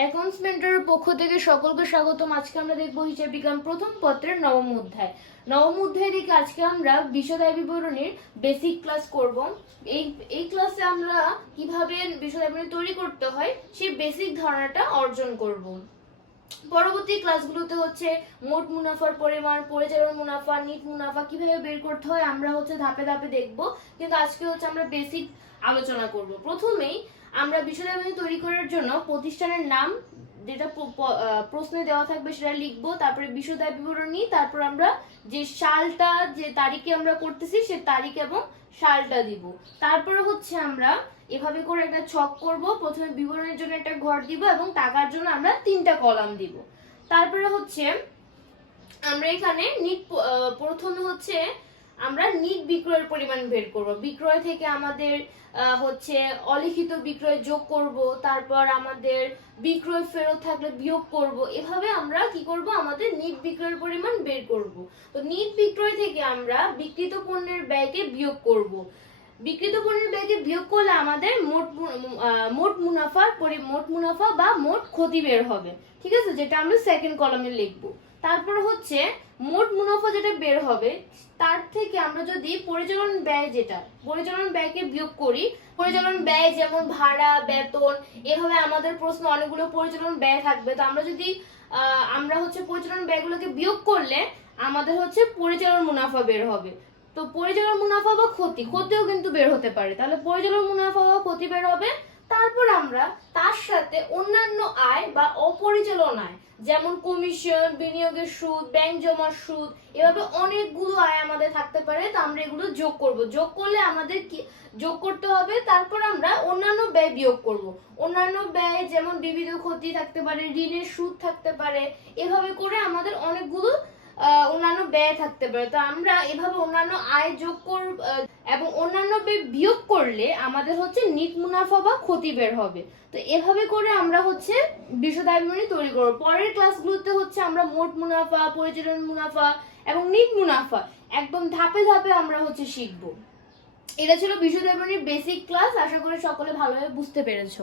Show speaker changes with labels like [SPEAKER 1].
[SPEAKER 1] অ্যাকাউন্টসমেন্টের পক্ষ থেকে সকলকে স্বাগতম। আজকে আমরা দেখব হিসাব বিজ্ঞান প্রথম পত্রের নবম অধ্যায়। নবম অধ্যায় থেকে আজকে আমরা বিশদায় বিবরণীর বেসিক ক্লাস করব। এই এই ক্লাসে আমরা কীভাবে বিশদায় বিবরণী তৈরি করতে হয় সেই বেসিক ধারণাটা অর্জন করব। পরবর্তী ক্লাসগুলোতে হচ্ছে মোট মুনাফার পরিমাণ, পরিচালন মুনাফা, নিট মুনাফা কীভাবে বের করতে হয়, আমরা হচ্ছে ধাপে ধাপে দেখব। কিন্তু আজকে হচ্ছে আমরা বেসিক আলোচনা করব। প্রথমেই আমরা বিশ্ববিদ্যালয় তৈরি করার জন্য প্রতিষ্ঠানের নাম যেটা প্রশ্নে দেওয়া থাকবে সেটা লিখব, তারপরে বিশ্ববিদ্যালয় বিবরণী, তারপর আমরা যে সালটা, যে তারিখে আমরা করতেছি সে তারিখ এবং সালটা দিব। তারপরে হচ্ছে আমরা এভাবে করে একটা ছক করব, প্রথমে বিবরণের জন্য একটা ঘর দিব এবং টাকার জন্য আমরা তিনটা কলাম দিব। তারপরে হচ্ছে আমরা এখানে নিট প্রথমে হচ্ছে আমরা নিট বিক্রয়ের পরিমাণ বের করব। বিক্রয় থেকে আমাদের হচ্ছে অলিখিত বিক্রয় যোগ করব, তারপর আমাদের বিক্রয় ফেরত থাকলে বিয়োগ করব। এভাবে আমরা কি করব? আমাদের নিট বিক্রয়ের পরিমাণ বের করব। তো নিট বিক্রয় থেকে আমরা বিক্রিত পণ্যের ব্যয়কে বিয়োগ করব। বিক্রিত পণ্যের ব্যয়কে বিয়োগ করলে আমাদের মোট মোট মুনাফার পরি- মোট মুনাফা বা মোট ক্ষতি বের হবে। ঠিক আছে? যেটা আমরা সেকেন্ড কলামে লিখব। তারপর হচ্ছে মোট মুনাফা যেটা বের হবে, তার থেকে আমরা যদি পরিচালন ব্যয় যেটা, পরিচালন ব্যয়কে বিয়োগ করি, পরিচালন ব্যয় যেমন ভাড়া, বেতন, এভাবে আমাদের প্রশ্ন অনেকগুলো পরিচালন ব্যয় থাকবে। তো আমরা যদি আমরা হচ্ছে পরিচালন ব্যয়গুলোকে বিয়োগ করলে আমাদের হচ্ছে পরিচালন মুনাফা বের হবে। তো পরিচালন মুনাফা বা ক্ষতি, ক্ষতিও কিন্তু বের হতে পারে। তাহলে পরিচালন মুনাফা বা ক্ষতি বের হবে, তারপর আমরা তার সাথে অন্যান্য আয় বা অপরিচালনায় যেমন কমিশন বিনিয়োগের সুদ ব্যাংক জমার সুদ এভাবে অনেকগুলো আয় আমাদের থাকতে পারে তো আমরা এগুলো যোগ করব। যোগ করলে আমাদের কি যোগ করতে হবে তারপর আমরা অন্যান্য ব্যয় বিয়োগ করব। অন্যান্য ব্যয় যেমন বিবিধ ক্ষতি থাকতে পারে ঋণের সুদ থাকতে পারে এভাবে করে আমাদের অনেকগুলো অন্যান্য ব্যয় থাকতে পারে। তো আমরা এভাবে অন্যান্য আয় যোগ কর আহ, এবং অন্যান্য বিয়োগ করলে আমাদের হচ্ছে নিট মুনাফা বা ক্ষতি বের হবে। তো এভাবে করে আমরা হচ্ছে বিশদ বিবরণী তৈরি করব। পরের ক্লাসগুলোতে হচ্ছে আমরা মোট মুনাফা, পরিচালন মুনাফা এবং নিট মুনাফা একদম ধাপে ধাপে আমরা হচ্ছে শিখব। এটা ছিল বিশদ বিবরণীর বেসিক ক্লাস আশা করি সকলে ভালোভাবে বুঝতে পেরেছ।